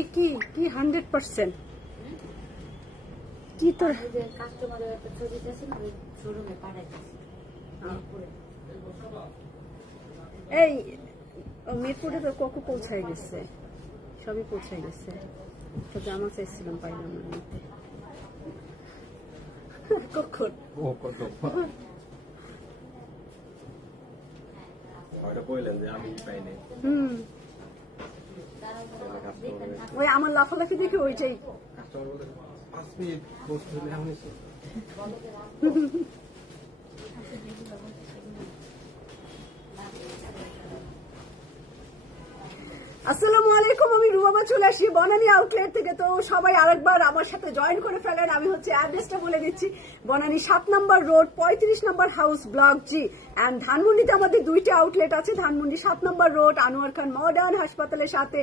কি কি কি 100% কি তোর কাস্টমারের একটা ছবি আছে না ওই শোরুমে পাঠাইতেছি এই মিরপুরে তো কোকো পৌঁছায় গেছে, সবই পৌঁছায় গেছে। তো জামা চাইছিলাম, পাইলাম না নিতে। কখন ওই আমার লাফালাফি দেখে ওইটাই আসসালামু আলাইকুম, আমি রুবাবা চলে আসি বনানী আউটলেট থেকে। তো সবাই আরেকবার আমার সাথে জয়েন করে ফেলেন। আমি হচ্ছে অ্যাড্রেসটা বলে দিচ্ছি, Banani 7 number road 35 number house block G. And ধানমন্ডিতে আমাদের দুইটা আউটলেট আছে, Dhanmondi 7 number road Anwar Khan modern হাসপাতালের সাথে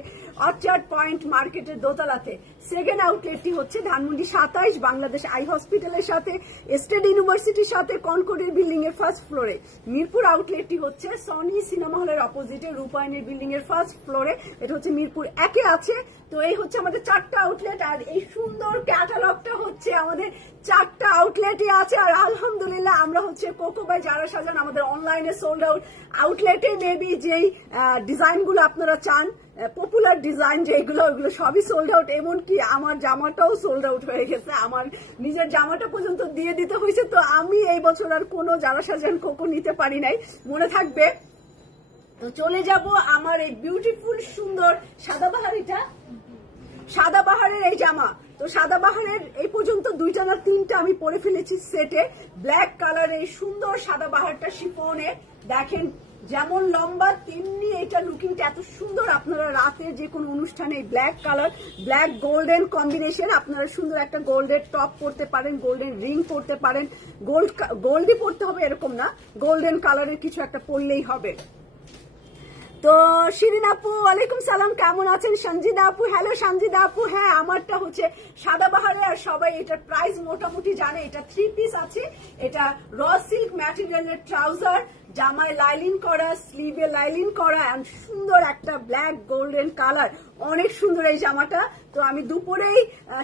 অর্চার্ড পয়েন্ট মার্কেটের দোতলাতে। সেকেন্ড আউটলেটটি হচ্ছে ধানমন্ডি 27 বাংলাদেশ আই হসপিটালের সাথে স্টেট ইউনিভার্সিটির সাথে কনকর্ডের বিল্ডিং এর ফার্স্ট ফ্লোরে। মিরপুর আউটলেটটি হচ্ছে সনি সিনেমা হলের অপোজিটে রূপায়ণের বিল্ডিং এর ফার্স্ট ফ্লোরে। এটা হচ্ছে মিরপুর 1-এ আছে। তো এই হচ্ছে আমাদের 4টা আউটলেট, আর এই সুন্দর ক্যাটালগটা হচ্ছে আমাদের 4টা আউটলেটই আছে। আর আলহামদুলিল্লাহ আমরা হচ্ছে কোকো বাই যারা সাজান আমাদের অনলাইনে সোল্ড আউট। আউটলেটে মেবি যেই ডিজাইন গুলো আপনারা চান, পপুলার ডিজাইন যেগুলো, ওইগুলো সবই সোল্ড আউট। এমনকি আমার জামাটাও সোল্ড আউট হয়ে গেছে, আমার নিজের জামাটা পর্যন্ত দিয়ে দিতে হয়েছে। তো আমি এই বছর আর কোনো যারা সাজান কোকো নিতে পারি নাই, মনে থাকবে। তো চলে যাব আমার এই বিউটিফুল সুন্দর সাদাবাহারিটা, সাদাবাহারের এই জামা। তো সাদাবাহারের এই পর্যন্ত 2টা না 3টা আমি পরে ফেলেছি সেটে। ব্ল্যাক কালারের সুন্দর সাদাবাহারটা শিফনে দেখেন, যেমন লম্বা তেমনি এটা লুকিংটা এত সুন্দর। আপনারা রাতের যে কোনো অনুষ্ঠানে black colour, black golden combination, আপনারা সুন্দর একটা গোল্ডের টপ পরতে পারেন, গোল্ডেন রিং পরতে পারেন। গোল্ডই পরতে হবে এরকম না, গোল্ডেন কালারের কিছু একটা পরলেই হবে। তো শিরিন আপু ওয়ালাইকুম সালাম, কেমন আছেন? সঞ্জিদা আপু হ্যালো সঞ্জিদা আপু। হ্যাঁ, আমারটা হচ্ছে সাদাবাহারে, আর সবাই এটার প্রাইস মোটামুটি জানে। এটা 3 পিস আছে, এটা র সিল্ক ম্যাটেরিয়ালের ট্রাউজার, জামায় লাইলিন করা, স্লিভে লাইলিন করা, এন্ড সুন্দর একটা ব্ল্যাক গোল্ডেন কালার, অনেক সুন্দর এই জামাটা। তো আমি দুপুরেই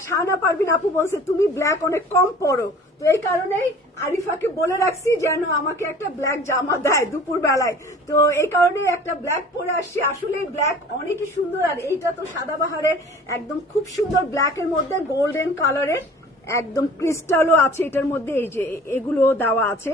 শাহানা পারভিন আপু বলছে তুমি ব্ল্যাক অনেক কম পরো, তো এই কারণেই আরিফাকে বলে রাখছি যেন আমাকে একটা ব্ল্যাক জামা দেয় দুপুর বেলায়। তো এই কারণে একটা ব্ল্যাক পরে আসছি। আসলে ব্ল্যাক অনেকই সুন্দর, আর এইটা তো সাদাবাহারের একদম খুব সুন্দর ব্ল্যাকের মধ্যে গোল্ডেন কালারের একদম ক্রিস্টালও আছে এটার মধ্যে, এই যে এগুলো দেওয়া আছে।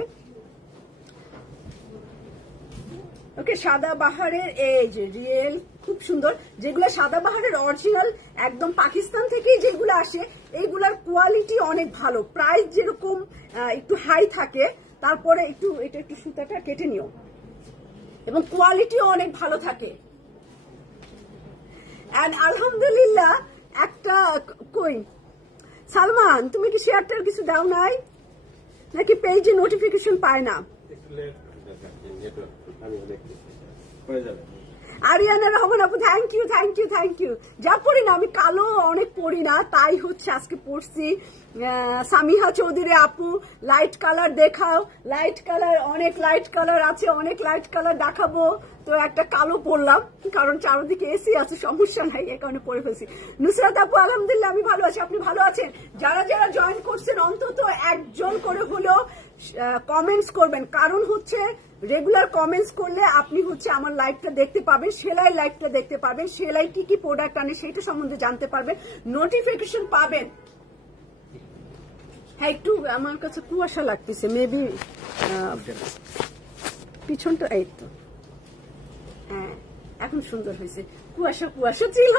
ওকে, সাদাবাহারের এই যে রিয়েল খুব সুন্দর, যেগুলো সাদাবাহারের অরিজিনাল একদম পাকিস্তান থেকেই যেগুলো আসে, এইগুলার কোয়ালিটি অনেক ভালো। প্রাইস যেরকম একটু হাই থাকে, তারপরে এটা একটু সুতাটা কেটে নিও, এবং কোয়ালিটিও অনেক ভালো থাকে। এন্ড আলহামদুলিল্লাহ একটা কই সালমান, তুমি কি শেয়ারটার কিছু দাও নাই নাকি পেজে নোটিফিকেশন পায় না? আরিয়ানা রহমান আপু thank you thank you thank you. যা পড়ি না আমি, কালো অনেক পড়ি না, তাই হচ্ছে আজকে পড়ছি। সামিহা চৌধুরী আপু লাইট কালার দেখাও, লাইট কালার অনেক লাইট কালার আছে, অনেক লাইট কালার দেখাবো। তো একটা কালো পরলাম, কারণ চারদিকে এসি আছে, সমস্যা নাই, এই কারণে পরে ফেলছি। নুসরাত আপু আলহামদুলিল্লাহ আমি ভালো আছি, আপনি ভালো আছেন? যারা যারা জয়েন করছেন অন্তত একজন করে হলেও কমেন্টস করবেন, কারণ হচ্ছে রেগুলার কমেন্টস করলে আপনি হচ্ছে আমার লাইভটা দেখতে পাবেন, সেলাই লাইভটা দেখতে পাবেন, সেলাই কি কি প্রোডাক্ট আনে সেটা সম্বন্ধে জানতে পারবেন, নোটিফিকেশন পাবেন। হ্যাঁ, একটু আমার কাছে কুয়াশা লাগতেছে, মেবি পিছনটা এই তো, হ্যাঁ এখন সুন্দর হয়েছে। কুয়াশা কুয়াশা ছিল,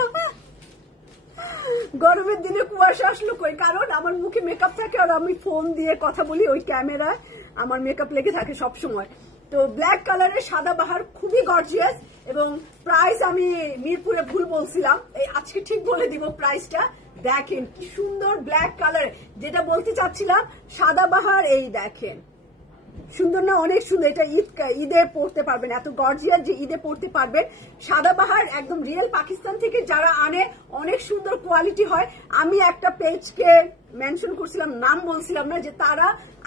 গরমের দিনে কুয়াশা আসলো কই, কারণ আমার মুখে মেকআপ থাকে আর আমি ফোন দিয়ে কথা বলি, ওই ক্যামেরা আমার মেকআপ লেগে থাকে সব সময়। তো ব্ল্যাক কালারের সাদাবাহার খুবই গর্জিয়াস, এবং প্রাইস আমি মিরপুরে ভুল বলছিলাম, এই আজকে ঠিক বলে দিব প্রাইসটা। দেখেন কি সুন্দর ব্ল্যাক কালার, যেটা বলতে চাচ্ছিলাম সাদাবাহার, এই দেখেন সুন্দর না, অনেক সুন্দর। এটা ঈদে পড়তে পারবেন, এত গর্জিয়াস যে ঈদে পড়তে পারবেন। সাদাবাহার একদম রিয়েল পাকিস্তান থেকে যারা আনে, অনেক সুন্দর কোয়ালিটি হয়। আমি একটা পেজকে মেনশন করছিলাম, নাম বলছিলাম না, যে তারা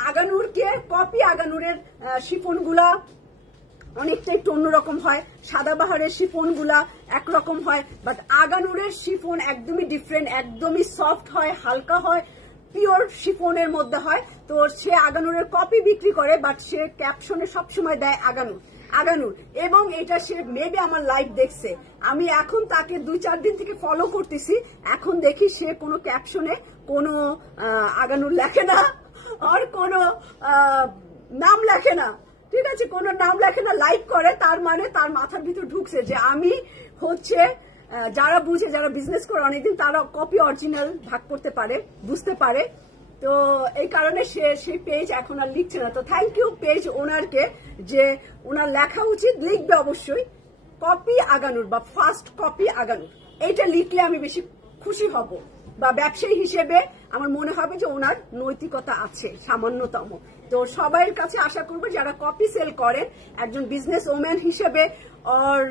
আগানুরকে কপি আগানুরের শিফন গুলা অনেকটা একটু অন্যরকম হয়, সাদাবাহারের শিফন গুলা একরকম হয়, বাট আগানুরের শিফন একদমই ডিফারেন্ট, একদমই সফট হয়, হালকা হয়, পিওর শিফনের মধ্যে হয়। তো সে আগানুরের কপি বিক্রি করে, বাট সে ক্যাপশনে সবসময় দেয় আগানুর আগানুর। এবং এটা সে মেবি আমার লাইভ দেখছে, আমি এখন তাকে 2-4 দিন থেকে ফলো করতেছি, এখন দেখি সে কোনো ক্যাপশনে কোনো আগানুর লেখে না, আর কোনো নাম লেখে না, ঠিক আছে, কোনো নাম লেখে না, লাইক করে। তার মানে তার মাথার ভিতর ঢুকছে যে আমি হচ্ছে, যারা বুঝে, যারা বিজনেস করে অনেকদিন, তারা কপি অরিজিনাল ভাগ করতে পারে, বুঝতে পারে। তো এই কারণে সে সেই পেজ এখন আর লিখছে না। তো থ্যাংক ইউ পেজ ওনারকে, যে ওনার লেখা উচিত, লিখবে অবশ্যই কপি আগানুর বা ফার্স্ট কপি আগানুর, এইটা লিখলে আমি বেশি খুশি হব, বা ব্যবসায়ী হিসেবে আমার মনে হবে যে ওনার নৈতিকতা আছে সামান্যতম। তো সবাই কাছে আশা করবো যারা কপি সেল করেন, একজন বিজনেস ওম্যান হিসেবে, আর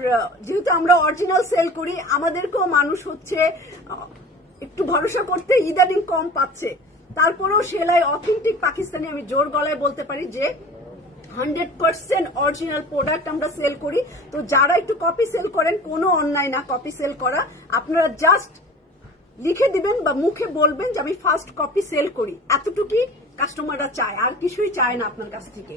যেহেতু আমরা অরিজিনাল সেল করি, আমাদেরকেও মানুষ হচ্ছে একটু ভরসা করতে ইদানিং কম পাচ্ছে। তারপরেও সেলাই অথেন্টিক পাকিস্তানি আমি জোর গলায় বলতে পারি যে 100% অরিজিনাল প্রোডাক্ট আমরা সেল করি। তো যারা একটু কপি সেল করেন, কোনো অন্যায় না কপি সেল করা, আপনারা জাস্ট লিখে দিবেন বা মুখে বলবেন যে আমি ফার্স্ট কপি সেল করি, এতটুকুই কাস্টমাররা চায়, আর কিছুই চায় না আপনার কাছ থেকে।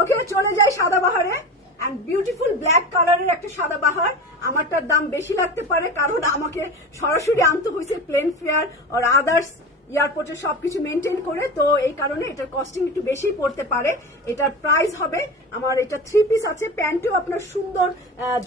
ওকে, চলে যাই সাদাবাহারে। এন্ড বিউটিফুল ব্ল্যাক কালারের একটা সাদাবাহার, আমারটার দাম বেশি লাগতে পারে কারণ আমাকে সরাসরি আনতে হয়েছে প্লেন ফেয়ার আর আদার্স এয়ারপোর্টে সবকিছু মেনটেন করে, তো এই কারণে এটার কস্টিং একটু বেশি পড়তে পারে। এটার প্রাইস হবে, আমার এটা 3 পিস আছে, প্যান্টেও আপনার সুন্দর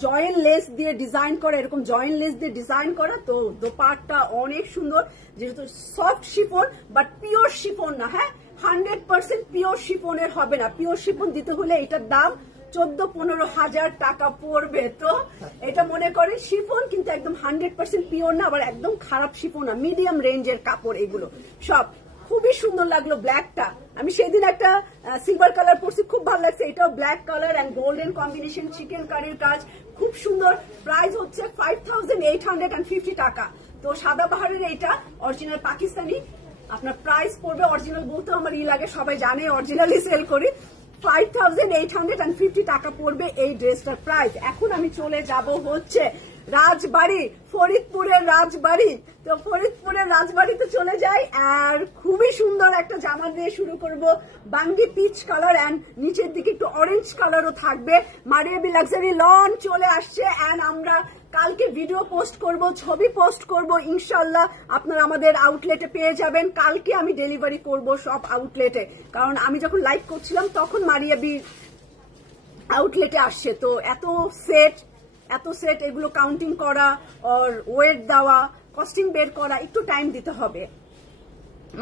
জয়েন্ট লেস দিয়ে ডিজাইন করা, এরকম জয়েন্ট লেস দিয়ে ডিজাইন করা। তো দোপাট্টা অনেক সুন্দর, যেহেতু soft chiffon but pure chiffon না, হ্যাঁ 100% পিওর শিফনের হবে না। পিওর শিফন দিতে হলে এটার দাম 14-15 হাজার টাকা পড়বে। তো এটা মনে করে শিফন, কিন্তু একদম 100% পিওর না, আবার একদম খারাপ শিফন না, মিডিয়াম রেঞ্জের কাপড় এগুলো সব। খুবই সুন্দর লাগলো ব্ল্যাকটা, আমি সেদিন একটা সিলভার কালার পরছি, খুব ভালো লাগছে। এটাও black colour and golden combination, chikan কারির কাজ, খুব সুন্দর। প্রাইস হচ্ছে 5850 টাকা। তো সাদাবাহারের এইটা অরিজিনাল পাকিস্তানি, আপনার প্রাইস পড়বে, অরিজিনাল বলতে আমার লাগে, সবাই জানে অরিজিনালি সেল করি, 5850 টাকা পড়বে এই ড্রেসটার প্রাইস। এখন আমি চলে যাব হচ্ছে রাজবাড়ি, ফরিদপুরের রাজবাড়ি। তো ফরিদপুরের রাজবাড়িতে চলে যাই, আর খুবই সুন্দর একটা জামা দিয়ে শুরু করব, বাঙ্গি পিচ কালার এন্ড নিচের দিকে একটু অরেঞ্জ কালারও থাকবে। মারিয়াবি লাক্সারি লন চলে আসছে, এন্ড আমরা কালকে ভিডিও পোস্ট করব, ছবি পোস্ট করব, ইনশাল্লাহ আপনারা আমাদের আউটলেটে পেয়ে যাবেন। কালকে আমি ডেলিভারি করব সব আউটলেটে, কারণ আমি যখন লাইভ করছিলাম তখন মারিয়াবি আউটলেটে আসছে। তো এত সেট এগুলো কাউন্টিং করা আর ওয়েট দেওয়া, কস্টিং বের করা, একটু টাইম দিতে হবে।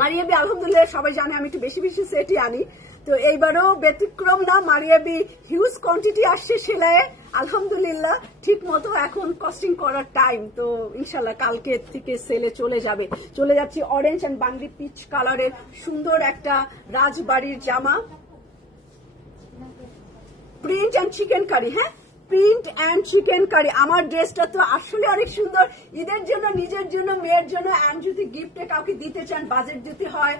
মারিয়াবি আলহামদুলিল্লাহ সবাই জানে আমি একটু বেশি বেশি সেটই আনি, তো এইবারও ব্যতিক্রম না, মারিয়াবি হিউজ কোয়ান্টিটি আসছে সেলাইয়ে, আলহামদুলিল্লাহ ঠিক মতো এখন কস্টিং করার টাইম। তো ইনশাল্লাহ কালকে থেকে সেলে চলে যাচ্ছি অরেঞ্জ এন্ড বাঙ্গি পিচ কালারের সুন্দর একটা রাজবাড়ির জামা, প্রিন্ট এন্ড চিকেন কারি। হ্যাঁ, প্রিন্ট এন্ড চিকেন কারি। আমার ড্রেসটা তো আসলে অনেক সুন্দর, ঈদের জন্য, নিজের জন্য, মেয়ের জন্য, এন্ড যদি গিফটে কাউকে দিতে চান, বাজেট দিতে হয়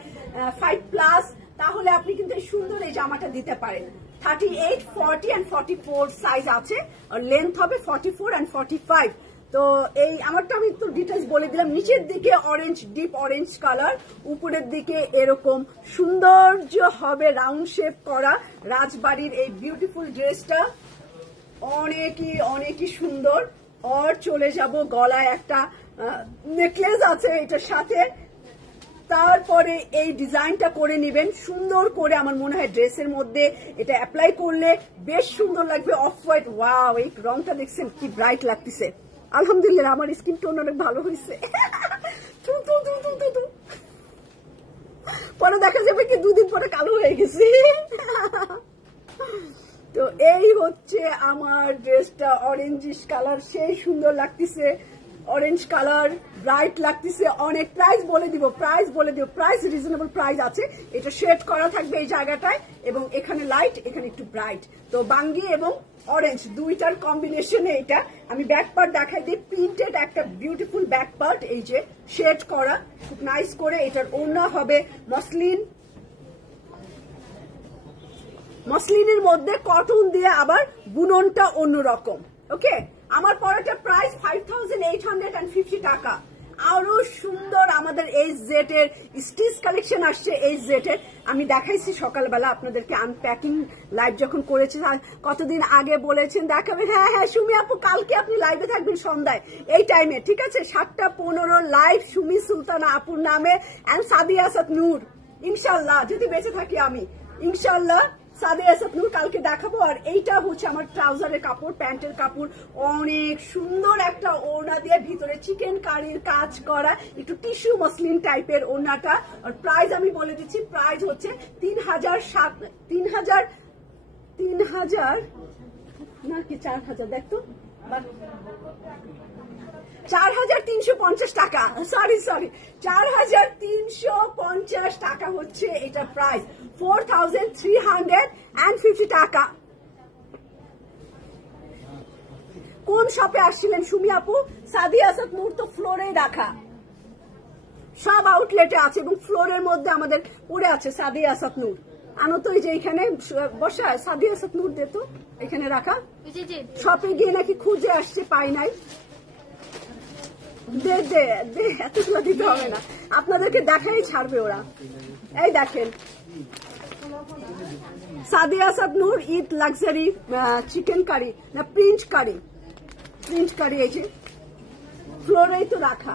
5+, তাহলে আপনি কিন্তু এই সুন্দর এই জামাটা দিতে পারেন। 38, 40 এন্ড 44 সাইজ আছে, আর লেন্থ হবে 44 এন্ড 45। তো এই আমারটা আমি তো ডিটেলস বলে দিলাম। নিচের দিকে অরেঞ্জ, ডিপ অরেঞ্জ কালার, উপরের দিকে এরকম সৌন্দর্য হবে রাউন্ড শেপ করা। রাজবাড়ির এই বিউটিফুল ড্রেসটা অনেকই সুন্দর। আর চলে যাব গলায় একটা নেকলেস আছে এটার সাথে, তারপরে এই ডিজাইনটা করে নেবেন সুন্দর করে। আমার মনে হয় ড্রেসের মধ্যে এটা অ্যাপ্লাই করলে বেশ সুন্দর লাগবে। অফ হোয়াইট, ওয়াও, এই রংটা দেখছেন কি ব্রাইট লাগতেছে। আলহামদুলিল্লাহ আমার স্কিন টোন অনেক ভালো হয়েছে। পরে দেখা যাবে কি 2 দিন পরে কালো হয়ে গেছে। তো এই হচ্ছে আমার ড্রেসটা, অরেঞ্জিশ কালার, সেই সুন্দর লাগতেছে। অরেঞ্জ কালার ব্রাইট লাগতেছে অনেক। প্রাইস বলে দিব, প্রাইস রিজনেবল প্রাইস আছে। এটা শেড করা থাকবে এই জায়গাটায়, এবং এখানে লাইট, এখানে একটু ব্রাইট। তো বাঙ্গি এবং অরেঞ্জ দুইটার কম্বিনেশনে এটা। আমি ব্যাক পার্ট দেখাই দিই, প্রিন্টেড একটা বিউটিফুল ব্যাক পার্ট, এই যে শেড করা খুব নাইস করে। এটার ওড়না হবে মসলিন, মসলিনের মধ্যে কটন দিয়ে আবার বুননটা অন্যরকম। ওকে, আমার পরাটা প্রাইস 5850 টাকা। আরো সুন্দর আমাদের HZ এর স্টিচ কালেকশন আসছে। HZ এর আমি দেখাইছি সকালবেলা আপনাদেরকে আনপ্যাকিং লাইভ যখন করেছি, কতদিন আগে বলেছেন দেখাবেন। হ্যাঁ হ্যাঁ সুমি আপু, কালকে আপনি লাইভে থাকবেন সন্ধ্যায় এই টাইমে, ঠিক আছে? 7:15 লাইভ সুমি সুলতানা আপুর নামে এন্ড সাদিয়া আসাদ নূর, ইনশাল্লাহ যদি বেঁচে থাকি আমি, ইনশাল্লাহ সাদিয়া আসাদ নূর কালকে দেখাবো। আর এইটা হচ্ছে আমার ট্রাউজারের কাপড়, প্যান্টের কাপড়, অনেক সুন্দর একটা ওড়না দিয়ে ভিতরে চিকেন কারির কাজ করা, একটু টিস্যু মসলিন টাইপের ওড়নাটা। আর প্রাইস আমি বলে দিচ্ছি, প্রাইস হচ্ছে 3000 নাকি 4000, দেখতো 4350 টাকা, সরি 4350 টাকা হচ্ছে এটা প্রাইস, 4350 টাকা। কোন শপে আসছিলেন সুমি আপু? সাদিয়া আসাদ নূর তো ফ্লোরে রাখা, সব আউটলেটে আছে এবং ফ্লোরের মধ্যে আমাদের পড়ে আছে সাদিয়া আসাদ নূর। আনো তো, এই যে এখানে বসা সাদিয়া আসাদ নূর দে তো, এখানে রাখা। শপে গিয়ে নাকি খুঁজে আসছে, পাই নাই। দে দে দে, এতগুলো দিতে হবে না, আপনাদেরকে দেখাই ছাড়বে ওরা। এই দেখেন সাদিয়া আসাদ নূর ঈদ লাক্সারি চিকেন কারি না প্রিন্ট কারি, এই যে ফ্লোরেই তো রাখা,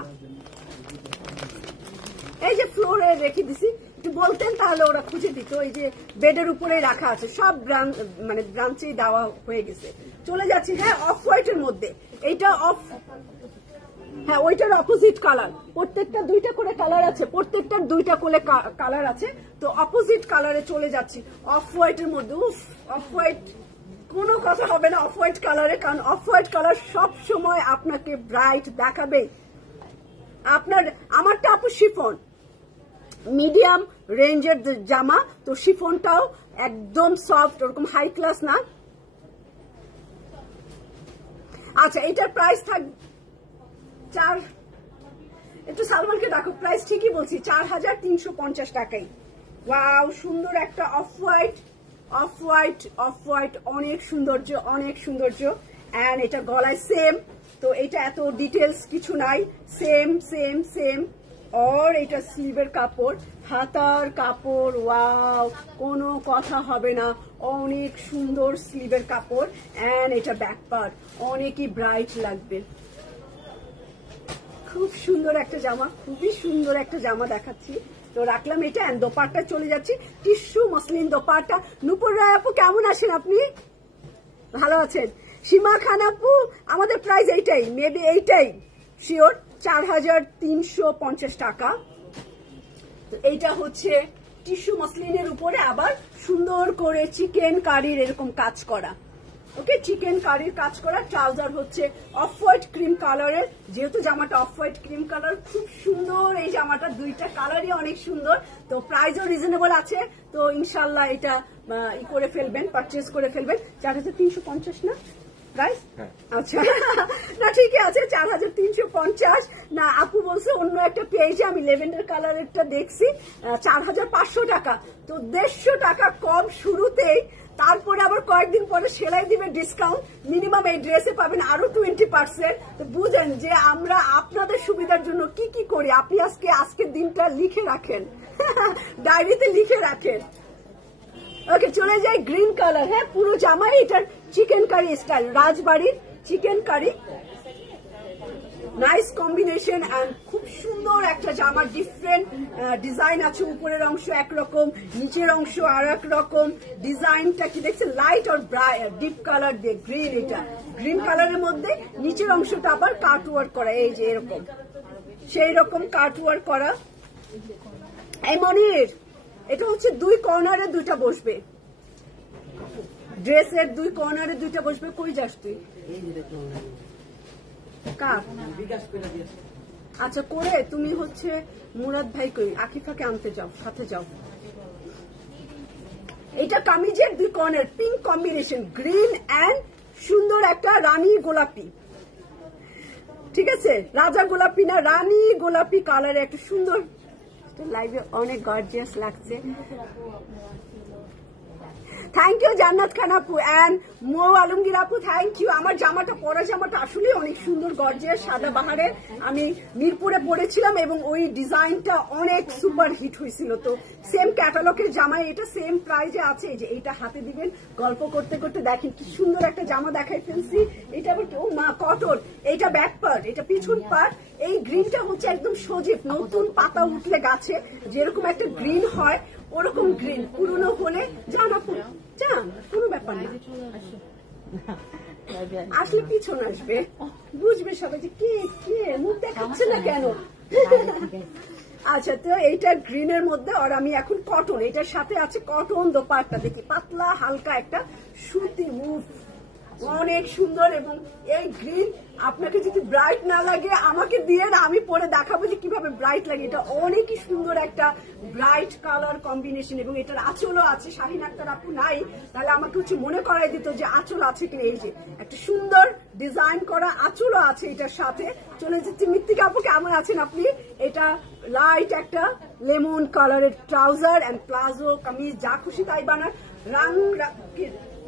এই যে ফ্লোরে রেখে দিছি, একটু বলতেন তাহলে ওরা খুঁজে দিত। এই যে বেডের উপরেই রাখা আছে, সব মানে ব্রাঞ্চেই দেওয়া হয়ে গেছে। চলে যাচ্ছি, হ্যাঁ অফ হোয়াইটের মধ্যে, এইটা অফ, হ্যাঁ ওইটার অপোজিট কালার, প্রত্যেকটা 2টা করে কালার আছে, প্রত্যেকটার 2টা করে কালার আছে, তো অপোজিট কালারে চলে যাচ্ছি। অফ হোয়াইটের মধ্যে, অফ হোয়াইট কোনো কথা হবে না অফ হোয়াইট কালারে, কারণ অফ হোয়াইট কালার সব সময় আপনাকে ব্রাইট দেখাবে। আমারটা আপু শিফন, মিডিয়াম রেঞ্জের জামা, তো শিফনটাও একদম সফট, ওরকম হাই ক্লাস না। আচ্ছা, এটার প্রাইস থাকবে একটু সালমানকে ডাকো, প্রাইস ঠিকই বলছি 4350 টাকাই। ওয়াও, সুন্দর একটা অফ হোয়াইট, অনেক সৌন্দর্য। এন্ড এটা গলায় সেম, তো এটা এত ডিটেলস কিছু নাই, সেম। আর এটা স্লিভের কাপড়, হাতার কাপড়, ওয়াও কোনো কথা হবে না, অনেক সুন্দর স্লিভের কাপড়। এন্ড এটা ব্যাক পার্ট, অনেকই ব্রাইট লাগবে। খুব সুন্দর একটা জামা, খুবই সুন্দর একটা জামা দেখাচ্ছি, তো রাখলাম এটা। এন্ড দোপাট্টা চলে যাচ্ছি, টিস্যু মসলিন দোপাট্টা। নূপুর রায় আপু কেমন আছেন আপনি? ভালো আছেন? সীমা খান আপু, আমাদের প্রাইস এইটাই, মেবি এইটাই শিওর, 4350 টাকা। তো এইটা হচ্ছে টিস্যু মসলিনের উপরে আবার সুন্দর করে চিকেন কারির এরকম কাজ করা। ওকে, চিকেন কারির কাজ করা। ট্রাউজার হচ্ছে অফ হোয়াইট ক্রিম কালারের, যেহেতু জামাটা অফ হোয়াইট ক্রিম কালার, খুব সুন্দর এই জামাটা, 2টা কালারই অনেক সুন্দর। তো প্রাইসও রিজনেবল আছে, তো ইনশাল্লাহ এটা করে ফেলবেন, পারচেজ করে ফেলবেন। 4350 না প্রাইস? আচ্ছা না ঠিকই আছে, 4350 না। আপু বলছে অন্য একটা পেজে আমি লেভেন্ডার কালারেরটা দেখছি 4500 টাকা, তো 150 টাকা কম শুরুতেই, তারপরে আবার কয়েকদিন পরে সেলাই দিবে ডিসকাউন্ট, মিনিমাম এই ড্রেসে পাবেন আরো 20%। তো বুঝেন যে আমরা আপনাদের সুবিধার জন্য কি কি করি। আপনি আজকের দিনটা লিখে রাখেন, ডায়েরিতে লিখে রাখেন। ওকে, চলে যাই গ্রিন কালার। হ্যাঁ, পুরো জামাই এটার চিকেন কারি স্টাইল, রাজবাড়ির chicken curry, nice combination. And খুব সুন্দর একটা জামার ডিফারেন্ট ডিজাইন আছে, উপরের অংশ একরকম, নিচের অংশ আর এক রকম। ডিজাইনটা কি দেখছেন, লাইট আর ডিপ কালার দিয়ে গ্রিন, এটা গ্রিন কালারের মধ্যে নিচের অংশটা আবার কাট ওয়ার্ক করা, এই যে এরকম, সেই রকম কাট ওয়ার্ক করা। এই মনির, এটা হচ্ছে 2 কর্নারে 2টা বসবে, ড্রেসের 2 কর্নারে 2টা বসবে। কই যাস তুই? আচ্ছা, করে তুমি হচ্ছে মুরাদ ভাই কই, আকিফাকে আনতে যাও, সাথে যাও। এটা কামিজের 2 corner, pink combination, green and সুন্দর একটা রানী গোলাপি, ঠিক আছে? রাজা গোলাপি না, রানী গোলাপি কালারে একটা সুন্দর, লাইভে অনেক গর্জিয়াস লাগছে। থ্যাংক ইউ জান্নাত খান আপু অ্যান্ড মো আলমগীর আপু, থ্যাংক ইউ। আমার জামাটা পরা জামাটা আসলে অনেক সুন্দর, গর্জিয়াস, সাদা বাহারের। আমি মিরপুরে পরেছিলাম এবং ওই ডিজাইনটা অনেক সুপার হিট হয়েছিল। তো সেম ক্যাটালগের জামাই এটা সেম প্রাইজে আছে। এই যে এইটা হাতে দিবেন, গল্প করতে করতে দেখেন কি সুন্দর একটা জামা দেখাই ফেলছি। এটা আবার ও মা কটন, এইটা ব্যাক পার্ট, এটা পিছন পার্ট। এই গ্রিনটা হচ্ছে একদম সজীব, নতুন পাতা উঠলে গাছে যেরকম একটা গ্রিন হয় ওরকম গ্রিন। পুরনো হলে জানা যান, কোনো ব্যাপার না, আসলে পিছন আসবে, বুঝবে সবাই যে কে কে মুখ দেখাচ্ছে না কেন। আচ্ছা, তো এইটা গ্রিনের মধ্যে, আর আমি এখন কটন, এটার সাথে আছে কটন দোপাট্টা। দেখি পাতলা হালকা একটা সুতি, অনেক সুন্দর। এবং এই গ্রিন আপনাকে যদি ব্রাইট না লাগে আমাকে দিয়ে না, আমি পরে দেখাবো যে কিভাবে ব্রাইট লাগে। এটা অনেকই সুন্দর একটা ব্রাইট কালার কম্বিনেশন। এবং এটার আঁচলও আছে। শাহিন আক্তার আপু নাই, তাহলে আমাকে হচ্ছে মনে করাই দিত যে আঁচল আছে কিনা। এই যে একটা সুন্দর ডিজাইন করা আঁচলও আছে এটার সাথে। চলে যাচ্ছে মৃত্তিকা আপু, কেমন আছেন আপনি? এটা লাইট একটা লেমন কালারের ট্রাউজার এন্ড প্লাজো কামিজ, যা খুশি তাই বানান।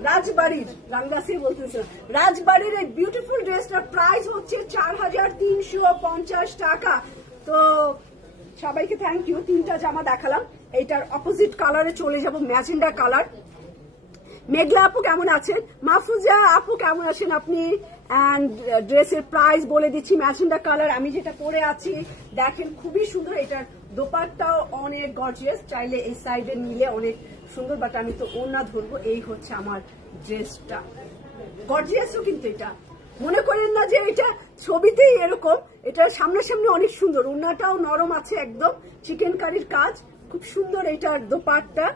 রাজবাড়ির রাঙ্গাসি বলতেছিলাম, রাজবাড়ির এই বিউটিফুল ড্রেসটার প্রাইস হচ্ছে 4350 টাকা। তো সবাইকে থ্যাংক ইউ। 3টা জামা দেখালাম, এইটার অপোজিট কালারে চলে যাব, ম্যাজেন্ডা কালার। মেঘলা আপু কেমন আছেন? মাহফুজা আপু কেমন আছেন আপনি? অ্যান্ড ড্রেসের প্রাইস বলে দিচ্ছি, ম্যাজেন্ডা কালার। আমি যেটা পরে আছি দেখেন খুবই সুন্দর। এটার দোপাট্টাও অনেক গর্জিয়াস, চাইলে এই সাইডে নিলে অনেক সুন্দর, বাট আমি তো ওড়না ধরবো। এই হচ্ছে আমার ড্রেসটা, গর্জিয়াসও কিন্তু এটা মনে করেন না যে এটা ছবিতেই এরকম, এটা সামনাসামনি অনেক সুন্দর। ওড়নাটাও নরম আছে, একদম চিকেন কারির কাজ, খুব সুন্দর এটার দোপাট্টা।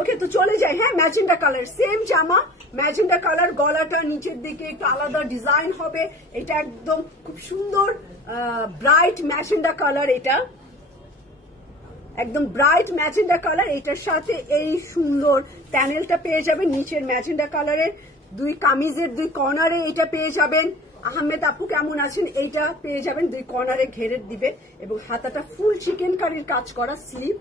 ওকে, তো চলে যাই। হ্যাঁ, ম্যাজেন্ডা কালার, সেম জামা, ম্যাজেন্ডা কালার। গলাটা নিচের দিকে একটু আলাদা ডিজাইন হবে। এটা একদম খুব সুন্দর ব্রাইট ম্যাজেন্ডা কালার, এটা একদম ব্রাইট ম্যাজেন্ডা কালার। এটার সাথে এই সুন্দর প্যানেলটা পেয়ে যাবেন নিচের ম্যাজেন্ডা কালারের। দুই কামিজের দুই কর্নারে এটা পেয়ে যাবেন। আহমেদ আপু কেমন আছেন? এইটা পেয়ে যাবেন, দুই কর্নারে ঘেরে দিবে। এবং হাতাটা ফুল চিকেন কারির কাজ করা, স্লিভ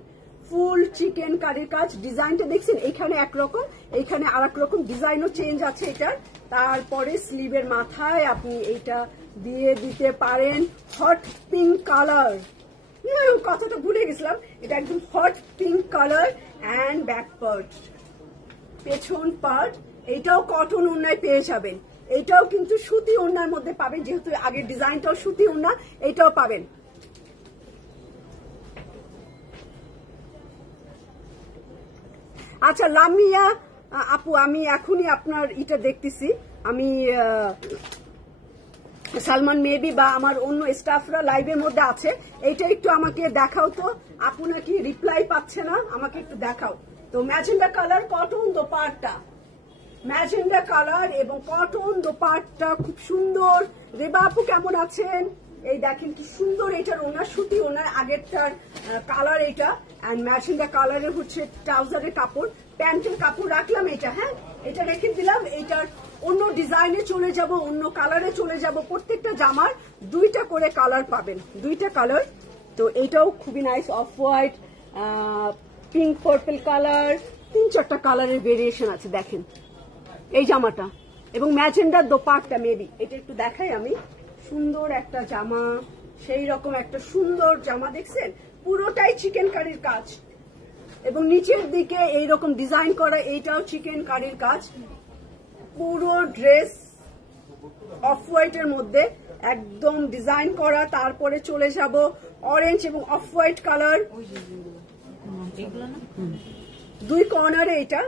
ফুল চিকেন কারির কাজ। ডিজাইনটা দেখছেন, এখানে একরকম, এখানে আর এক রকম, ডিজাইনও চেঞ্জ আছে এটার। তারপরে স্লিভের মাথায় আপনি এইটা দিয়ে দিতে পারেন হট পিঙ্ক কালার, কথাটা ভুলে গেছিলাম, এটা একদম hot pink colour. And back part, পেছন পার্ট, এইটাও কটন ওড়নায় পেয়ে যাবেন। এইটাও কিন্তু সুতি ওড়নার মধ্যে পাবেন, যেহেতু আগের ডিজাইনটাও সুতি ওড়না, এইটাও পাবেন। আচ্ছা লামিয়া আপু, আমি এখনই আপনার এটা দেখতেছি। আমি সালমান মেবি বা আমার অন্য স্টাফরা লাইভের মধ্যে আছে, এইটা একটু আমাকে দেখাও তো। আপু নাকি রিপ্লাই পাচ্ছে না, আমাকে একটু দেখাও তো। Magenta colour cotton dupatta, magenta colour এবং কটন দোপাট্টা, খুব সুন্দর। রেবা আপু কেমন আছেন? এই দেখেন কি সুন্দর, এটার ওনার সুতি, ওনার আগেরটার কালার এটা। অ্যান্ড ম্যাজেন্ডা কালারের হচ্ছে ট্রাউজারের কাপড়, প্যান্টের কাপড় রাখলাম এটা। হ্যাঁ, এটা রেখে দিলাম। এইটার অন্য ডিজাইনে চলে যাব, অন্য কালারে চলে যাব। প্রত্যেকটা জামার 2টা করে কালার পাবেন, 2টা কালার। তো এইটাও খুবই nice, off white, pink purple colour, 3-4টা কালারের ভেরিয়েশন আছে। দেখেন এই জামাটা এবং ম্যাজেন্ডার দোপাট্টা, মেবি এটা একটু দেখাই আমি। সুন্দর একটা জামা, সেই রকম একটা সুন্দর জামা, দেখছেন পুরোটাই চিকেন কারির কাজ এবং নিচের দিকে এইরকম ডিজাইন করা, এইটাও চিকেন কারির কাজ। পুরো ড্রেস অফ হোয়াইটের মধ্যে একদম ডিজাইন করা। তারপরে চলে যাব অরেঞ্জ এবং অফ হোয়াইট কালার, 2 কর্নারে, এটা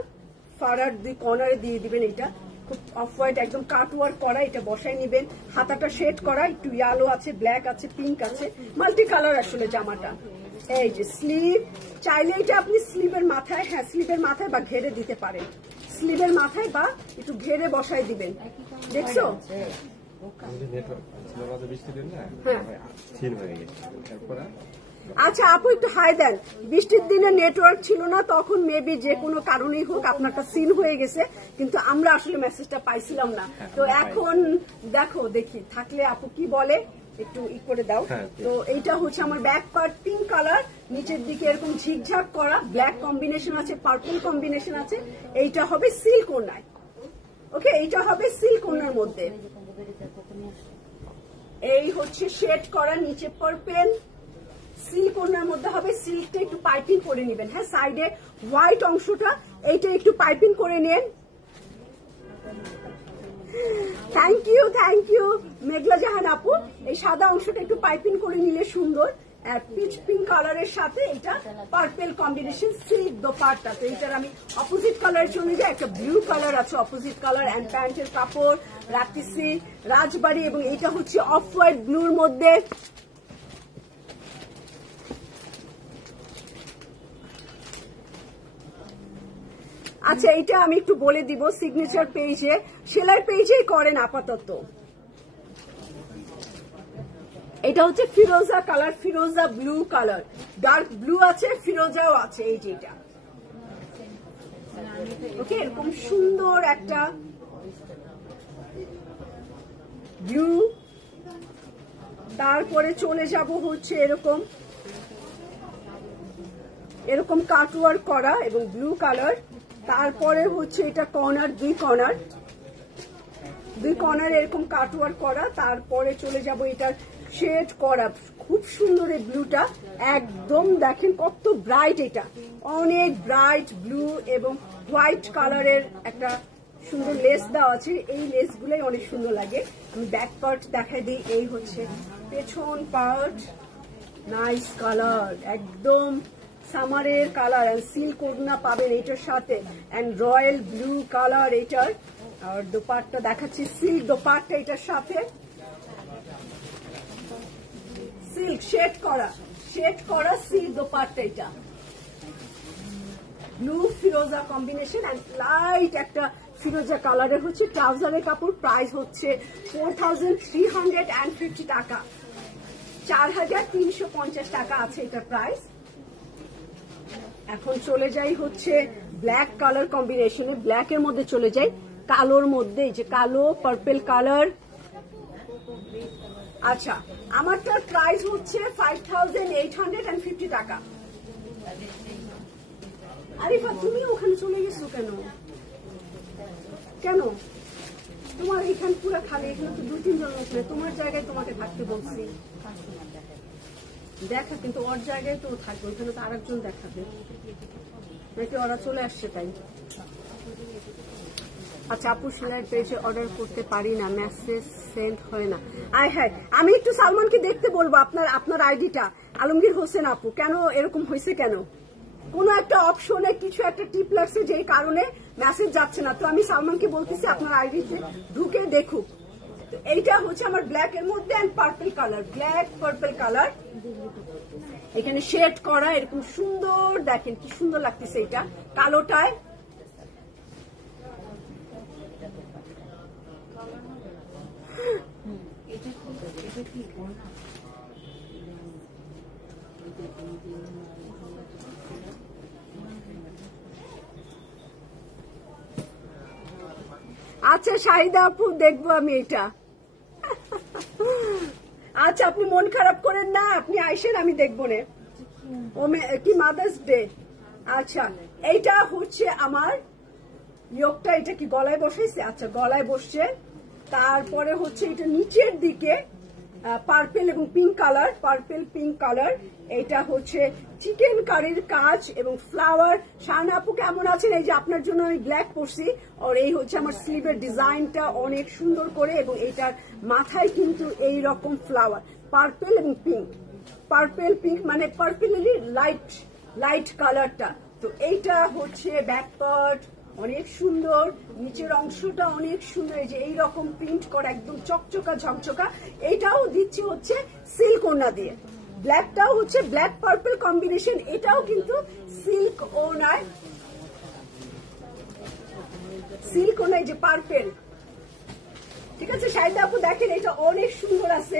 ফারার 2 কর্নারে দিয়ে দিবেন। এটা খুব অফ হোয়াইট, একদম কাট ওয়ার্ক করা, এটা বসাই নিবেন। হাতাটা শেড করা, একটু ইয়েলো আছে, ব্ল্যাক আছে, পিঙ্ক আছে, মাল্টি কালার আসলে জামাটা। এই যে স্লিভ, চাইলে এটা আপনি স্লিভের মাথায়, হ্যাঁ স্লিভের মাথায় বা ঘেরে দিতে পারেন, স্লিভের মাথায় বা একটু ঘেরে বসাই দিবেন। দেখছো আচ্ছা আপু একটু হাই দেন। বৃষ্টির দিনে নেটওয়ার্ক ছিল না, তখন মেবি যে কোনো কারণেই হোক আপনারটা সিন হয়ে গেছে, কিন্তু আমরা আসলে মেসেজটা পাইছিলাম না। তো এখন দেখো, দেখি থাকলে আপু কি বলে। একটু ই করে দাও। তো এইটা হচ্ছে আমার ব্যাক পার্ট পিঙ্ক কালার, নিচের দিকে এরকম ঝিকঝাক করা ব্ল্যাক কম্বিনেশন আছে, পার্পল কম্বিনেশন আছে। এইটা হবে সিল্ক ওড়নায়। ওকে, এইটা হবে সিল্ক ওড়নার মধ্যে। এই হচ্ছে শেড করা, নিচে পার্পল সিল্ক ওড়নার মধ্যে হবে। সিল্কটা একটু পাইপিং করে নেবেন। হ্যাঁ, সাইডে হোয়াইট অংশটা এইটা একটু পাইপিং করে নেন। থ্যাংক ইউ মেঘলা জাহান আপু। এই সাদা অংশটা একটু পাইপিং করে নিলে সুন্দর। পিচ পিঙ্ক কালারের সাথে এটা পার্পল কম্বিনেশন সিল্ক দোপাট্টা। তো এইটার আমি অপোজিট কালার চলে যাই। একটা ব্লু কালার আছে অপোজিট কালার, এন্ড প্যান্টের কাপড় রাখতেছি রাজবাড়ি, এবং এটা হচ্ছে অফ হোয়াইট ব্লুর মধ্যে। আচ্ছা, এইটা আমি একটু বলে দিব, সিগনেচার পেজে সেলার পেজেই করেন আপাতত। এটা হচ্ছে ফিরোজা কালার, ফিরোজা ব্লু কালার, ডার্ক ব্লু আছে, ফিরোজাও আছে। এই যেটা ওকে, এরকম সুন্দর একটা ব্লু। তারপরে চলে যাব হচ্ছে এরকম কাটওয়ার্ক করা এবং ব্লু কালার। তারপরে হচ্ছে এটা কর্নার, দুই কর্নার এরকম কাটওয়ার্ক করা। তারপরে চলে যাব এটার শেড করা, খুব সুন্দর এই ব্লুটা, একদম দেখেন কত ব্রাইট, এটা অনেক ব্রাইট ব্লু এবং হোয়াইট কালারের একটা সুন্দর লেস দেওয়া আছে। এই লেস গুলাই অনেক সুন্দর লাগে। আমি ব্যাক পার্ট দেখাই দিই। এই হচ্ছে পেছন পার্ট, নাইস কালার, একদম সামারের কালার, সিল্ক ওড়না পাবেন এটার সাথে, এন্ড রয়্যাল ব্লু কালার এটার। আর দোপাট্টা দেখাচ্ছি, সিল্ক দোপাট্টা এটার সাথে, সিল্ক শেড করা সিল্ক দোপাট্টা। এটা ব্লু ফিরোজা কম্বিনেশন এন্ড লাইট একটা ফিরোজা কালারের হচ্ছে ট্রাউজারের কাপড়। প্রাইস হচ্ছে 4350 টাকা, 4350 টাকা আছে এটার প্রাইস। এখন চলে যাই হচ্ছে ব্ল্যাক কালার কম্বিনেশনে, ব্ল্যাক এর মধ্যে চলে যাই কালোর মধ্যে, এই যে কালো পার্পল কালার। আচ্ছা, আমারটার প্রাইস হচ্ছে 5850 টাকা। আরিফা, তুমি ওখানে চলে গেছো কেন? তোমার এখানে পুরো খালি, এখানে তো 2-3 জন আছে, তোমার জায়গায় তোমাকে থাকতে বলছি। দেখা, কিন্তু ওর জায়গায় তো থাকবে, ওইখানে তো আরেকজন দেখাবে, নাকি ওরা চলে আসছে তাই? আচ্ছা, আপু সেলাইয়ের পেজে অর্ডার করতে পারি না, মেসেজ সেন্ড হয় না। হ্যাঁ, আমি একটু সালমানকে দেখতে বলবো আপনার আইডিটা, আলমগীর হোসেন আপু। কেন এরকম হয়েছে? কেন কোনো একটা অপশনে কিছু একটা টিপ লাগছে, যেই কারণে মেসেজ যাচ্ছে না। তো আমি সালমানকে বলতেছি আপনার আইডিতে ঢুকে দেখুক। এইটা হচ্ছে আমার ব্ল্যাক এর মধ্যে and purple colour, black purple colour, এখানে শেড করা এরকম সুন্দর। দেখেন কি সুন্দর লাগতেছে এটা কালোটায়। আচ্ছা শাহিদা আপু, দেখবো আমি এটা। আচ্ছা, আপনি মন খারাপ করেন না, আপনি আইসেন, আমি দেখবো না। কি মাদার্স ডে? আচ্ছা, এইটা হচ্ছে আমার ইয়োগটা, এটা কি গলায় বসাইছে? আচ্ছা, গলায় বসছে। তারপরে হচ্ছে এটা নিচের দিকে পার্পল এবং pink colour, purple pink colour. এটা হচ্ছে চিকেন কারির কাজ এবং ফ্লাওয়ার। শাহানা আপু কেমন আছেন? এই যে আপনার জন্য আমি ব্ল্যাক পরছি, আর এই হচ্ছে আমার স্লিভের ডিজাইনটা অনেক সুন্দর করে, এবং এটার মাথায় কিন্তু এই রকম ফ্লাওয়ার, পার্পল এবং পিঙ্ক, পার্পল পিঙ্ক মানে পার্পলেরই লাইট কালারটা। তো এইটা হচ্ছে ব্যাক পার্ট, অনেক সুন্দর, নিচের অংশটা অনেক সুন্দর, এই যে এইরকম প্রিন্ট করা একদম চকচকা ঝকঝকা। এইটাও দিচ্ছি হচ্ছে সিল্ক ওড়না দিয়ে, ব্ল্যাকটাও হচ্ছে ব্ল্যাক পার্পল কম্বিনেশন, এটাও কিন্তু সিল্ক ওড়নায়, সিল্ক ওড়নায় যে পার্পল। ঠিক আছে শাহিদা আপু, দেখেন এটা অনেক সুন্দর আছে,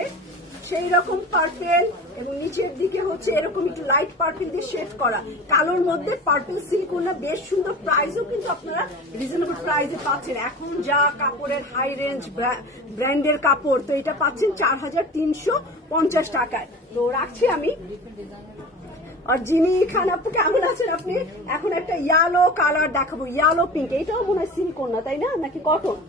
সেই রকম পার্পেল এবং নিচের দিকে হচ্ছে এরকম একটু লাইট পার্পেল দিয়ে শেড করা, কালোর মধ্যে পার্পেল সিল্ক ওড়না, বেশ সুন্দর। প্রাইসও কিন্তু আপনারা রিজনেবল প্রাইসে পাচ্ছেন। এখন যা কাপড়ের হাই রেঞ্জ ব্র্যান্ডের কাপড়, তো এটা পাচ্ছেন 4350 টাকায়। তো রাখছি আমি। আর যিনি খান আপু কেমন আছেন আপনি? এখন একটা ইয়েলো কালার দেখাবো, ইয়েলো পিঙ্ক। এটাও মনে হয় সিল্ক ওড়না তাই না, নাকি কটন?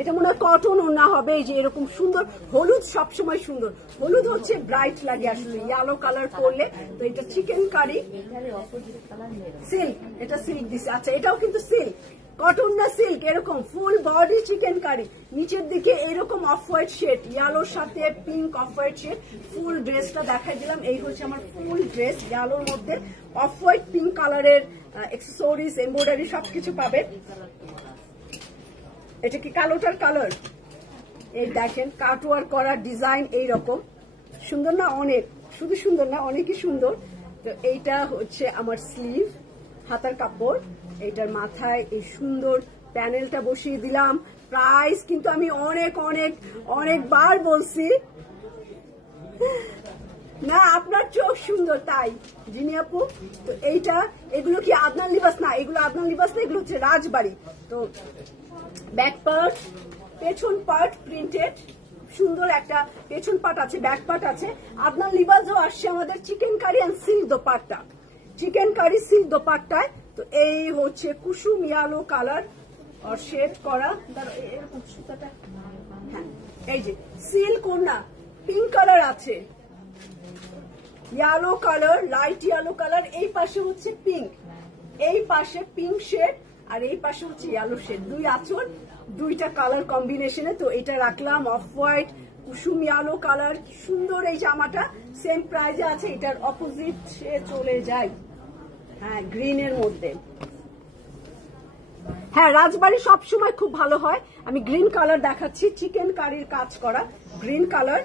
এটা মনে হয় কটন ওড়না হবে। এই যে এরকম সুন্দর হলুদ, সবসময় সুন্দর হলুদ হচ্ছে ব্রাইট লাগে আসলে ইয়েলো কালার করলে। তো এটা চিকেন কারি সিল্ক, এটা সিল্ক দিছে। আচ্ছা এটাও কিন্তু সিল্ক, কটন না সিল্ক, এরকম ফুল বডি চিকেন কারি। নিচের দিকে এরকম অফ হোয়াইট শেড, ইয়েলোর সাথে পিঙ্ক অফ হোয়াইট শেড। ফুল ড্রেসটা দেখাই দিলাম। এই হচ্ছে আমার ফুল ড্রেস, ইয়েলোর মধ্যে অফ হোয়াইট পিঙ্ক কালারের অ্যাক্সেসরিজ, এমব্রয়ডারি সবকিছু পাবেন। এটা কি কালোটার কালার? এই দেখেন কাটওয়ার্ক করা ডিজাইন, এইরকম সুন্দর না? অনেক, শুধু সুন্দর না, অনেকই সুন্দর। তো এইটা হচ্ছে আমার স্লিভ, হাতার কাপড়। এইটার মাথায় এই সুন্দর প্যানেলটা বসিয়ে দিলাম। প্রাইস কিন্তু আমি অনেক অনেক অনেকবার বলছি না, আপনার চোখ সুন্দর তাই জিনি আপু। তো এইটা, এগুলো কি আদনান লিবাস? না, এগুলো আদনান লিবাস না, এগুলো হচ্ছে রাজবাড়ি। তো ব্যাক পার্ট, পেছন পার্ট প্রিন্টেড, সুন্দর একটা পেছন পার্ট আছে, ব্যাক পার্ট আছে। আদনান লিবাসও আসছে আমাদের chikankari and silk dupatta, chikankari silk দোপাট্টায়। তো এই হচ্ছে কুসুম ইয়েলো কালার আর শেড করা, এরকম সুতাটা। হ্যাঁ, এই যে সিল্ক ওড়না, পিঙ্ক কালার আছে, yellow colour, light yellow colour. এই পাশে হচ্ছে পিঙ্ক, এই পাশে পিঙ্ক শেড, আর এই পাশে হচ্ছে ইয়েলো শেড। দুই আঁচল, দুইটা কালার কম্বিনেশনে। তো এটা রাখলাম অফ হোয়াইট কুসুম ইয়েলো কালার। কি সুন্দর এই জামাটা, সেম প্রাইজে আছে। এটার অপোজিট চলে যায়, হ্যাঁ গ্রিনের মধ্যে। হ্যাঁ রাজবাড়ি সবসময় খুব ভালো হয়। আমি গ্রিন কালার দেখাচ্ছি, চিকেন কারির কাজ করা গ্রিন কালার,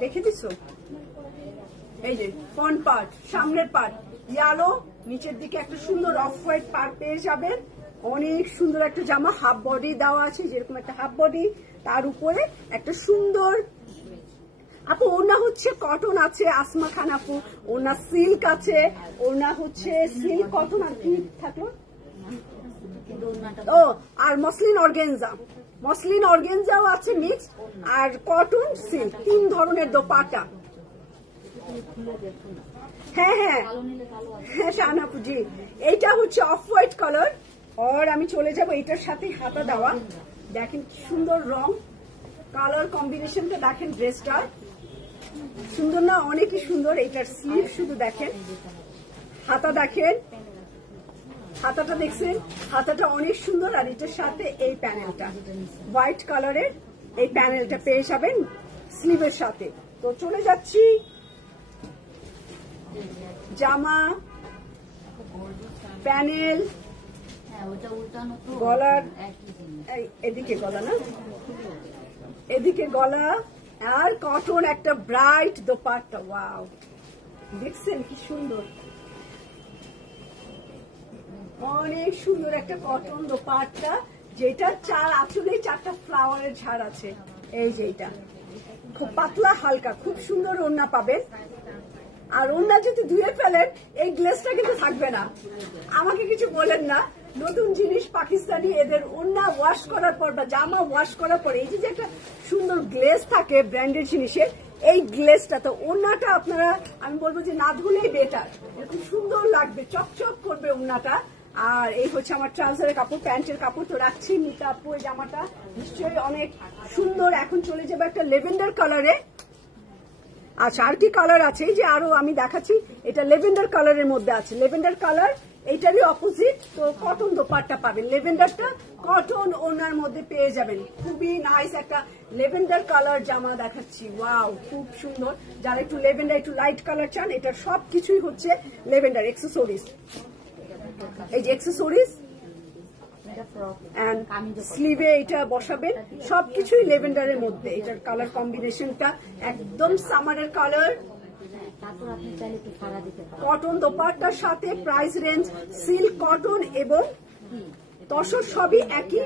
দেখে দিছো? এই যে ফ্রন্ট পার্ট, সামনের পার্ট ইয়েলো, নিচের দিকে একটা সুন্দর অফ হোয়াইট পার্ট পেয়ে যাবেন। অনেক সুন্দর একটা জামা, হাফ বডি দেওয়া আছে, যেরকম একটা হাফ বডি, তার উপরে একটা সুন্দর আপু ওনা হচ্ছে কটন আছে, আসমা খান আপু ওনা সিল্ক আছে, ওনা হচ্ছে সিল্ক কটন, আর কি থাকলো? ও আর মসলিন অর্গেনজা, মসলিন অর্গেনজাও আছে মিক্সড, আর কটন সিল্ক, 3 ধরনের দোপাট্টা। হ্যাঁ হ্যাঁ হ্যাঁ শাহানাপু জি, এইটা হচ্ছে অফ হোয়াইট কালার। আর আমি চলে যাব এটার সাথে হাতা দেওয়া, দেখেন কি সুন্দর রং, কালার কম্বিনেশনটা দেখেন, ড্রেসটা সুন্দর না? অনেকই সুন্দর। এটার স্লিভ শুধু দেখেন, হাতা দেখেন, হাতাটা দেখছেন, হাতাটা অনেক সুন্দর। আর এটার সাথে এই প্যানেলটা হোয়াইট কালারের, এই প্যানেলটা পেয়ে যাবেন স্লিভের সাথে। তো চলে যাচ্ছি জামা, প্যানেল, গলার এদিকে গলা না, এদিকে গলা, আর কটন একটা ব্রাইট দোপাট্টা। ওয়াও, দেখছেন কি সুন্দর, অনেক সুন্দর একটা কটন দোপাট্টা, যেটা আসলে 4টা ফ্লাওয়ারের ঝাড় আছে। এই যে এটা খুব পাতলা হালকা, খুব সুন্দর ওড়না পাবেন। আর ওড়না যদি ধুয়ে ফেলেন, এই গ্লেসটা কিন্তু থাকবে না। আমাকে কিছু বলেন না, নতুন জিনিস পাকিস্তানি, এদের ওড়না ওয়াশ করার পর বা জামা ওয়াশ করার পর এই যে একটা সুন্দর গ্লেস থাকে ব্র্যান্ডেড জিনিসের, এই গ্লেসটা, তো ওড়নাটা আপনারা আমি বলবো যে না ধুলেই বেটার, এরকম সুন্দর লাগবে, চকচক করবে ওড়নাটা। আর এই হচ্ছে আমার ট্রাউজারের কাপড়, প্যান্টের কাপড়। তো রাখছি মিতা আপু, এই জামাটা নিশ্চয়ই অনেক সুন্দর। এখন চলে যাবে একটা লেভেন্ডার কালারে। আচ্ছা আর কি কালার আছে, এই যে আরো আমি দেখাচ্ছি, এটা লেভেন্ডার কালারের মধ্যে আছে, লেভেন্ডার কালার, এইটারই অপোজিট। তো কটন দোপাট্টা পাবেন, লেভেন্ডারটা কটন ওনার মধ্যে পেয়ে যাবেন। খুবই নাইস একটা লেভেন্ডার কালার জামা দেখাচ্ছি, ওয়াও খুব সুন্দর। যারা একটু লেভেন্ডার, একটু লাইট কালার চান, এটা সবকিছুই হচ্ছে লেভেন্ডার এক্সেসরিজ। এই যে এক্সেসরিজ এন্ড স্লিভে এটা বসাবেন, সবকিছুই লেভেন্ডারের মধ্যে। এটার কালার কম্বিনেশনটা একদম সামারের কালার, কটন দোপাট্টার সাথে। প্রাইস রেঞ্জ সিল্ক কটন এবং তসর সবই একই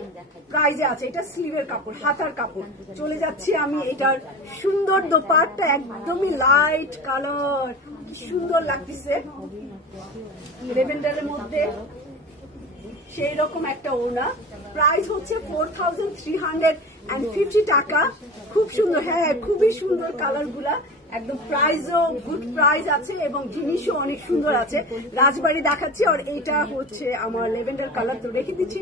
প্রাইজে আছে। এটা স্লিভের কাপড়, হাতার কাপড়। চলে যাচ্ছি আমি এটার সুন্দর দোপাট্টা, একদমই লাইট কালার, কি সুন্দর লাগতেছে লেভেন্ডারের মধ্যে, সেই রকম একটা ওড়না। প্রাইস হচ্ছে 4350 টাকা। খুব সুন্দর, হ্যাঁ খুবই সুন্দর কালার গুলা, একদম প্রাইসও গুড প্রাইস আছে এবং জিনিসও অনেক সুন্দর আছে। রাজবাড়ি দেখাচ্ছি, আর এইটা হচ্ছে আমার লেভেন্ডার কালার, তো রেখে দিচ্ছি।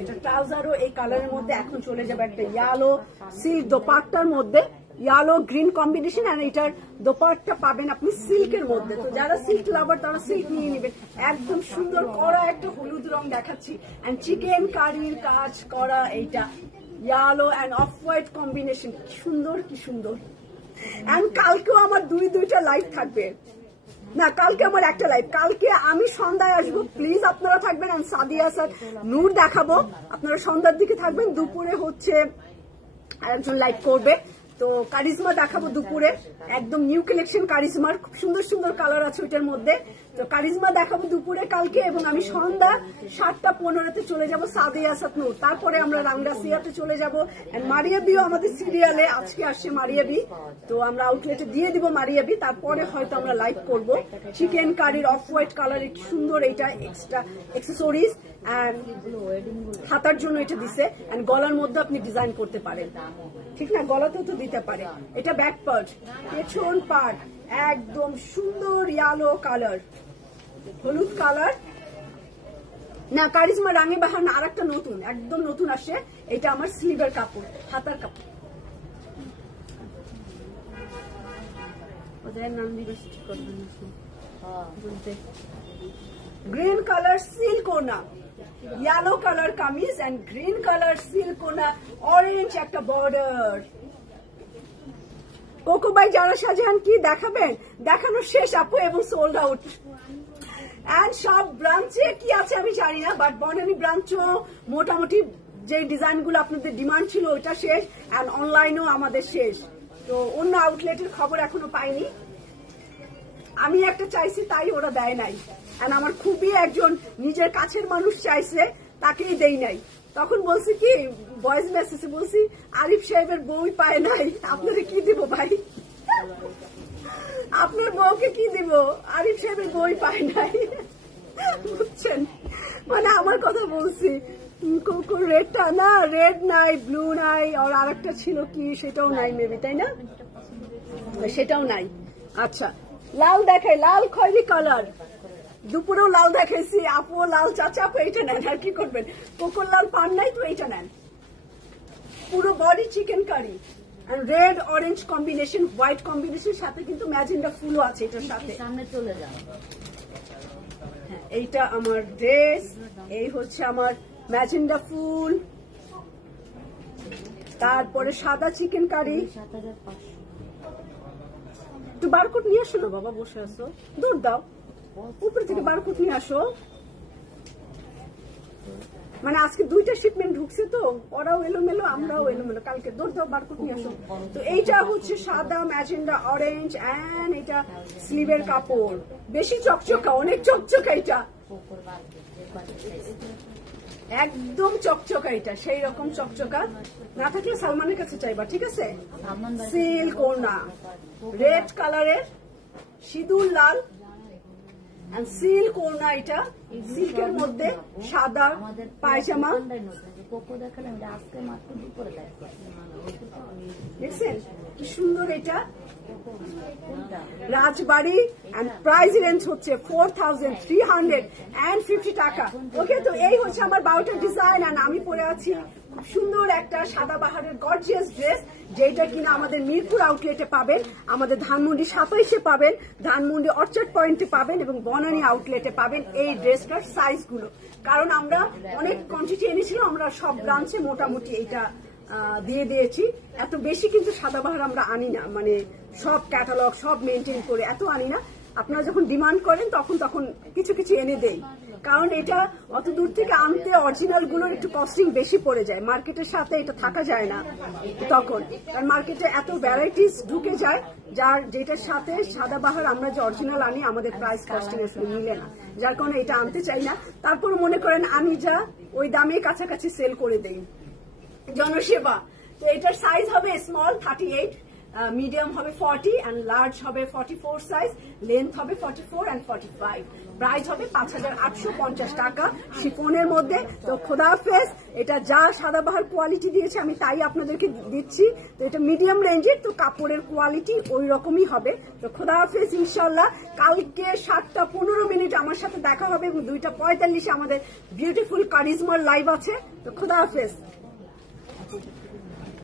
এটা ট্রাউজারও এই কালারের মধ্যে। এখন চলে যাবে একটা ইয়েলো সিল্ক দোপাট্টার মধ্যে, ইয়েলো গ্রিন কম্বিনেশন, আর এটার দোপাট্টা পাবেন আপনি সিল্কের মধ্যে। তো যারা সিল্ক লাভার তারা সিল্ক নিয়ে নেবেন। একদম সুন্দর করা একটা হলুদ রং দেখাচ্ছি, এন্ড চিকেন কারির কাজ করা এইটা yellow end off white combination, কি সুন্দর কি সুন্দর। এন্ড কালকেও আমার দুইটা লাইভ থাকবে, না কালকে আমার একটা লাইভ, কালকে আমি সন্ধ্যায় আসবো, প্লিজ আপনারা থাকবেন। আমি সাদিয়া আসাদ নূর দেখাবো, আপনারা সন্ধ্যার দিকে থাকবেন। দুপুরে হচ্ছে আরেকজন লাইভ করবে, তো কারিজমা দেখাবো দুপুরে, একদম নিউ কালেকশন কারিজমার, খুব সুন্দর সুন্দর কালার আছে ওইটার মধ্যে। তো কারিজমা দেখাবো দুপুরে কালকে, এবং আমি সন্ধ্যা 7:15 চলে যাব সাদিয়া আসাদ নূর। তারপরে আমরা রাঙ্গাসিয়াতে চলে যাব, মারিয়া বিও আমাদের সিরিয়ালে আজকে আসছে মারিয়া বি, তো আমরা আউটলেটে দিয়ে দিব মারিয়া বি। তারপরে হয়তো আমরা লাইভ করব। চিকেন কারির অফ হোয়াইট কালার, সুন্দর এইটা এক্সট্রা এক্সেসরিজ, এন্ড হাতার জন্য এটা দিছে, এন্ড গলার মধ্যে আপনি ডিজাইন করতে পারেন, ঠিক না, গলাতেও তো দিতে পারে। এটা ব্যাক পার্ট, পেছন পার্ট একদম সুন্দর ইয়েলো কালার, হলুদ কালার। না কারিজমা রাঙে বাহার না, আরেকটা নতুন, একদম নতুন আসে। এটা আমার স্লিভের কাপড়, হাতার কাপড়। গ্রিন কালার সিল্ক ওনা, ইয়েলো কালার কামিজ, এন্ড গ্রিন কালার সিল্ক ওনা, অরেঞ্জ একটা বর্ডার। কোকো ভাই যারা শাহজাহান কি দেখাবেন, দেখানো শেষ আপু এবং সোল্ড আউট। এন্ড সব ব্রাঞ্চে কি আছে আমি জানি না, বাট বনানী ব্রাঞ্চও মোটামুটি যে ডিজাইন গুলো আপনাদের ডিমান্ড ছিল ওইটা শেষ, এন্ড অনলাইনও আমাদের শেষ। তো অন্য আউটলেটের খবর এখনো পাইনি। আমি একটা চাইছি তাই ওরা দেয় নাই, এন্ড আমার খুবই একজন নিজের কাছের মানুষ চাইছে, তাকেই দেই নাই। তখন বলছি কি ভয়েস মেসেজে বলছি আরিফ সাহেবের বই পায় নাই, আপনারা কি দিব ভাই, আপনার বউকে কি দিব, আরিফ সাহেবের বই পায় নাই, বুঝছেন, মানে আমার কথা বলছি। রেডটা না, রেড নাই, ব্লু নাই, আর আরেকটা ছিল কি সেটাও নাই মেবি, তাই না, সেটাও নাই। আচ্ছা লাল দেখাই, লাল খয়েরি কালার, দুপুরেও লাল দেখাইছি, আপুও লাল, চাচা আপু এইটা নেন, আর কি করবেন, কোকোর লাল পান নাই তো এইটা নেন। পুরো body chicken curry, red orange combination, white combination, সাথে কিন্তু ম্যাজেন্ডা ফুলও আছে এটার সাথে। সামনে চলে যাও। হ্যাঁ এইটা আমার ড্রেস, এই হচ্ছে আমার ম্যাজেন্ডা ফুল, তারপরে সাদা চিকেন কারি। 7500। একটু বারকোড নিয়ে আসো না বাবা, বসে আসো, দৌড় দাও, উপরে থেকে বারকোড নিয়ে আসো। মানে আজকে দুইটা শিপমেন্ট ঢুকছে, তো ওরাও এলোমেলো আমরাও এলোমেলো, কালকে দৌড় দাও বারকোড নিয়ে আসো। তো এইটা হচ্ছে সাদা ম্যাজেন্ডা অরেঞ্জ, এন্ড এটা স্লিভের কাপড়, বেশি চকচকা, অনেক চকচকা, এটা একদম চকচকা, এটা সেই রকম চকচকা। না থাকলে সালমানের কাছে চাইবা, ঠিক আছে। সিল্ক ওড়না, রেড কালারের সিঁদুর লাল, সিল্ক ওড়না, এটা সিল্কের মধ্যে সাদা পায়জামা, দেখছেন কি সুন্দর এটা। রাজবাড়ি, এন্ড প্রাইস রেঞ্জ হচ্ছে 4350 টাকা। ওকে, তো এই হচ্ছে আমার 12টা ডিজাইন, আর আমি পরে আছি খুব সুন্দর একটা সাদা বাহারের গর্জিয়াস ড্রেস, যেটা কিনা আমাদের মিরপুর আউটলেটে পাবেন, আমাদের ধানমন্ডি 27-এ পাবেন, ধানমন্ডি অর্চার্ড পয়েন্টে পাবেন, এবং বনানী আউটলেটে পাবেন এই ড্রেসটার সাইজ গুলো। কারণ আমরা অনেক কোয়ান্টিটি এনেছিলাম, আমরা সব ব্রাঞ্চে মোটামুটি এটা দিয়ে দিয়েছি। এত বেশি কিন্তু সাদাবাহার আমরা আনি না, মানে সব ক্যাটালগ সব মেনটেন করে এত আনি না। আপনারা যখন ডিমান্ড করেন তখন কিছু কিছু এনে দেই। কারণ এটা অত দূর থেকে আনতে অরিজিনাল গুলোর একটু কস্টিং বেশি পড়ে যায়, মার্কেটের সাথে এটা থাকা যায় না তখন, কারণ মার্কেটে এত ভ্যারাইটিস ঢুকে যায় যেটার সাথে সাদাবাহার আমরা যে অরিজিনাল আনি আমাদের প্রাইস কস্টিং আসলে মিলে না, যার কারণে এটা আনতে চাই না। তারপর মনে করেন আমি যা ওই দামে কাছাকাছি সেল করে দেই। জনসেবা, তো এটার সাইজ হবে স্মল 38, মিডিয়াম হবে 40 and লার্জ হবে 44 সাইজ, লেন্থ হবে 44 and 45, প্রাইস হবে 5,850 টাকা শিফনের মধ্যে। তো খোদা হাফেজ, এটা যা সাদাবাহার কোয়ালিটি দিয়েছে আমি তাই আপনাদেরকে দিচ্ছি। তো এটা মিডিয়াম রেঞ্জের, তো কাপড়ের কোয়ালিটি ওই রকমই হবে। তো খোদা হাফেজ, ইনশাল্লাহ কালকে 7:15 আমার সাথে দেখা হবে এবং 2:45 আমাদের বিউটিফুল কারিজমার লাইভ আছে। তো খোদা হাফেজ।